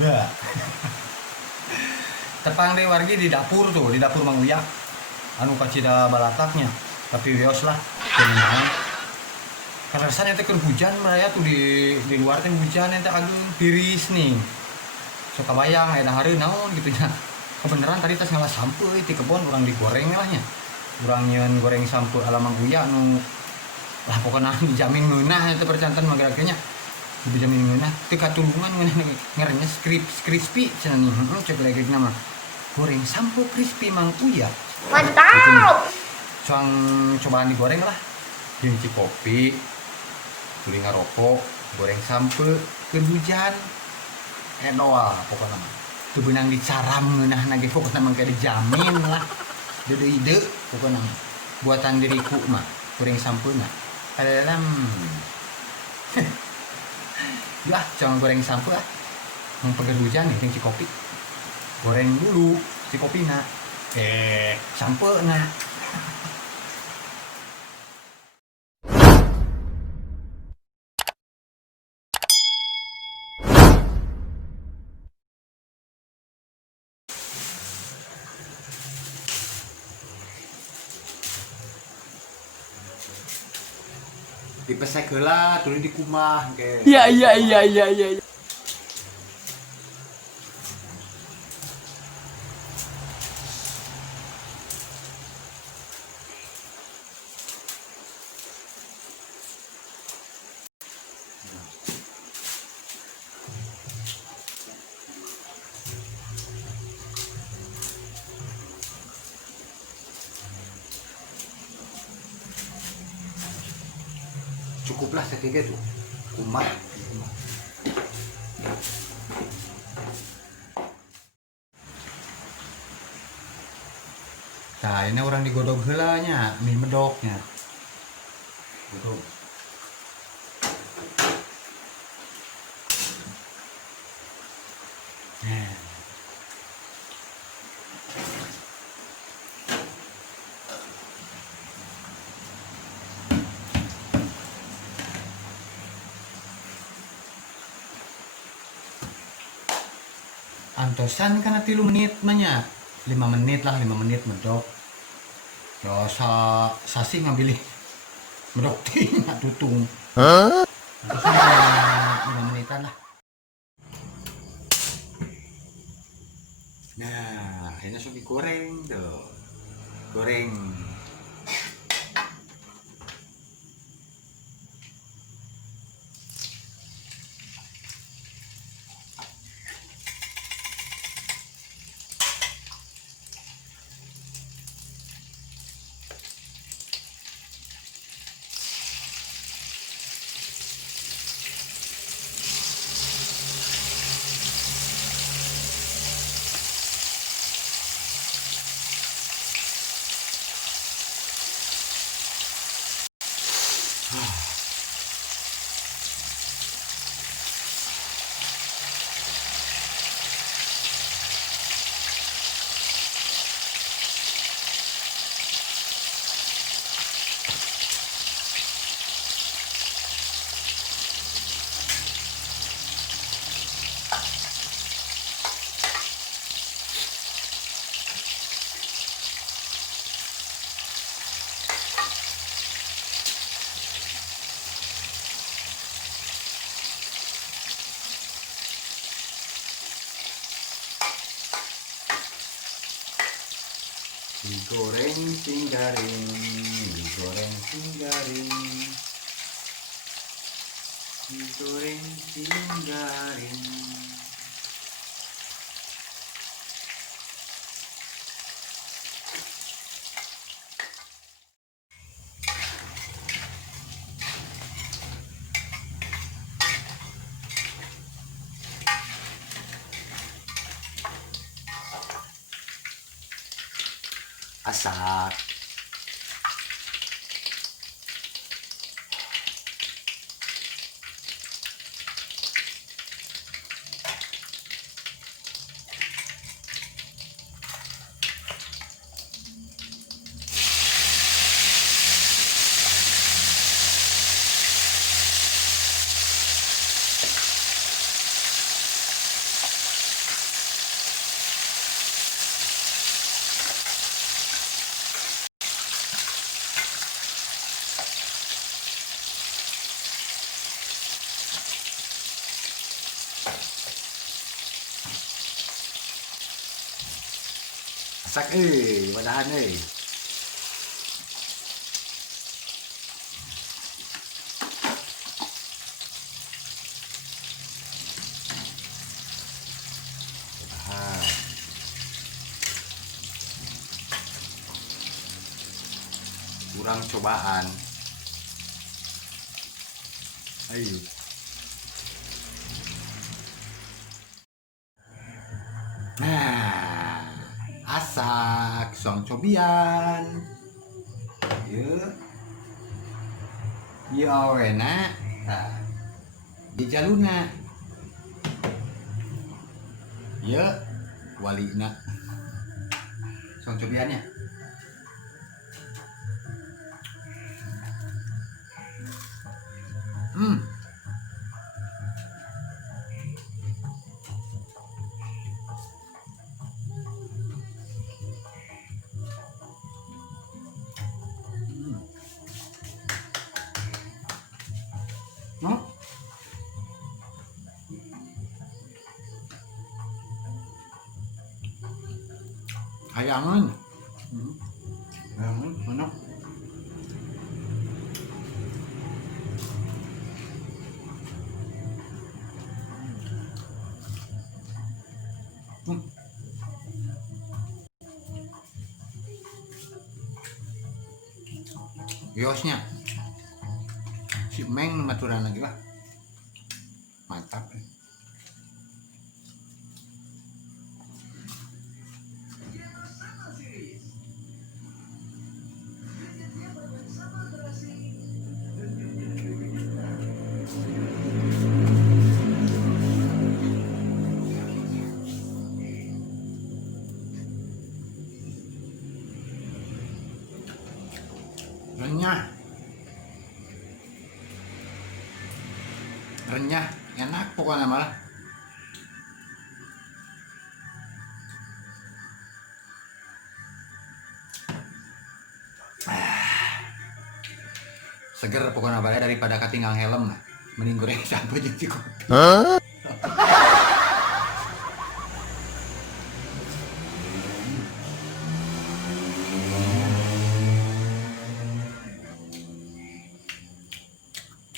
Dah. Tepang deh wargi di dapur tuh, di dapur Mang Uya. Anu kacida balataknya. Tapi weos lah. Kenal. Karena rasanya teh keur hujan meraya tuh di luar teh hujan teh ageng tiris nih. So kabayang aya hari naon gitu nya. Kebeneran tadi tas ngalah sampai di kebon orang digoreng lah nya. Urang nyeun goreng sampai ala Mang Uya nu lah pokoknya dijamin ngeunah eta percantan mah geraknya. Dijamin ngeunah teu katulungan ngeunah ngarannya crispy cenah nih. Heeh cek lagi nama. Goreng sampo crispy Mang Uya. Mantap. Soang cobaan digoreng lah. Jeung kopi, tuluy ngarokok, goreng sampe, keur hujan. Edoa pokoknya mah. Teu beunang dicaram ngeunahna ge pokona mah ge dijamin lah. Deudeu ide pokona mah. Buatan diriku mah goreng sampeuna. Dalam. Lah, jangan goreng sampe ah. Yang pegar hujan nih jeung kopi. Goreng dulu si kopina. Sampeuna. Dipesek heula tuluy dikumah ge. Iya. Cukuplah setiga tuh. Kumah. Nah, ini orang digodog heula nya, mie medoknya. Godog. Nah. Antosan kana 3 menit mah nya. 5 menit lah, 5 menit medok. Ya sasi ngabilih medok tinggal tutung. Antosan 5 menitan lah. Nah, ini sudah digoreng tuh. Goreng. Digoreng singgaring, digoreng singgaring, digoreng singgaring. Asak. masak wadahan kurang cobaan. Ayo. Nah, asak song cobian. Ye. Ye awena. Nah. Di jaluna. Ye, walina. Song cobiannya. No? Hayangan. Hayangan, ano? Yosnya si Meng maturan lagi lah, mantap. Renyah enak pokoknya malah. Seger pokoknya balai daripada ketinggalan helm lah. Mending goreng sampai jadi kopi.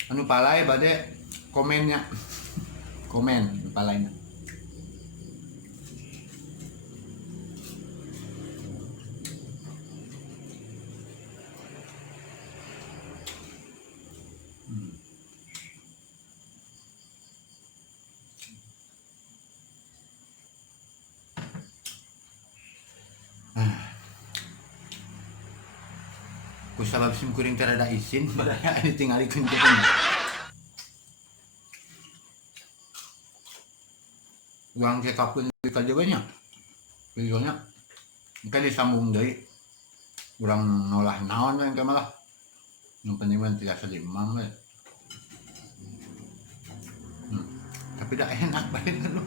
Anu palai bade komennya. Komen palainya. Ku sabab sim kuring terada izin badaya ini tinggalikeun teh. Uang cekapeun di kajabanya. Videonya engke disambung deui. Urang ngolah naon we engke malah. Yang penting mah tidak sedimam we. Tapi dah enak bae lu.